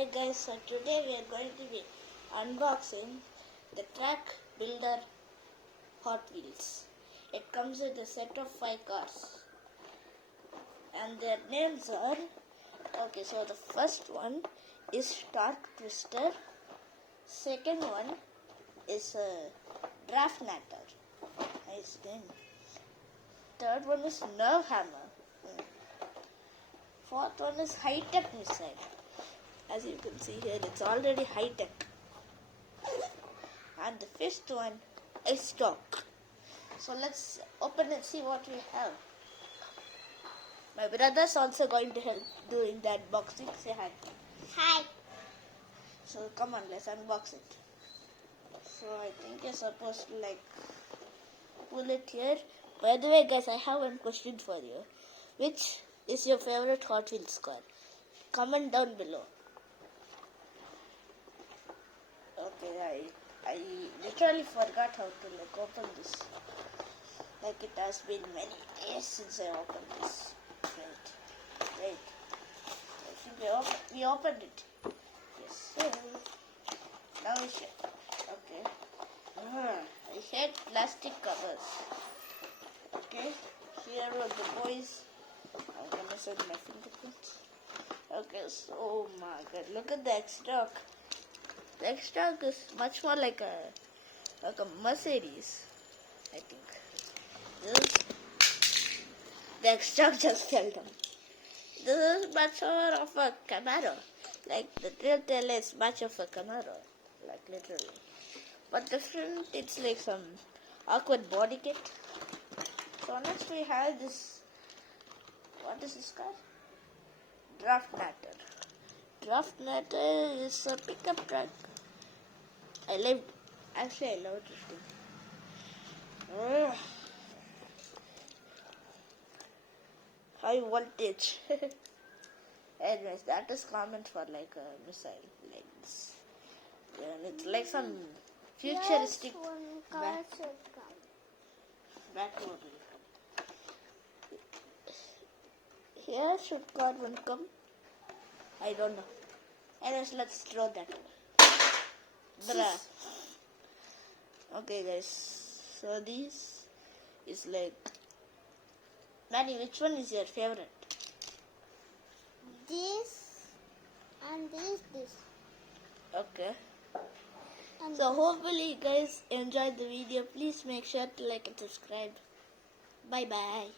Hi guys, so today we are going to be unboxing the Track Builder Hot Wheels. It comes with a set of 5 cars and their names are, okay, so the first one is Torque Twister, second one is Draft Natter, nice name, third one is Nerve Hammer, fourth one is High Tech Missile. As you can see here, it's already high tech. And the fifth one is stock. So let's open and see what we have. My brother's also going to help doing that boxing. Say hi. Hi. So come on, let's unbox it. So I think you're supposed to pull it here. By the way guys, I have one question for you. Which is your favorite Hot Wheels car? Comment down below. Okay, I literally forgot how to open this. It has been many days since I opened this. Wait. I think we opened it. Yes, sir. Now we should. Okay. I hate plastic covers. Okay. Here are the boys. I'm gonna send my fingerprints. Okay, so oh my god, look at the X-Stock. The X-Stock is much more like a Mercedes, I think. The X-Stock just fell down. This is much more of a Camaro. The real tail is much of a Camaro, literally. But the front, it's like some awkward body kit. So next we have this. What is this car? Draft Natter. Draft Natter is a pickup truck. I love drifting. High voltage. Anyways, that is common for a missile like this. And it's like some futuristic Batmobile. Here should car one come? I don't know. Anyways, let's throw that away. Bruh. Okay guys, so this is Manny, which one is your favorite? This and this. Okay. And so hopefully you guys enjoyed the video. Please make sure to like and subscribe. Bye bye.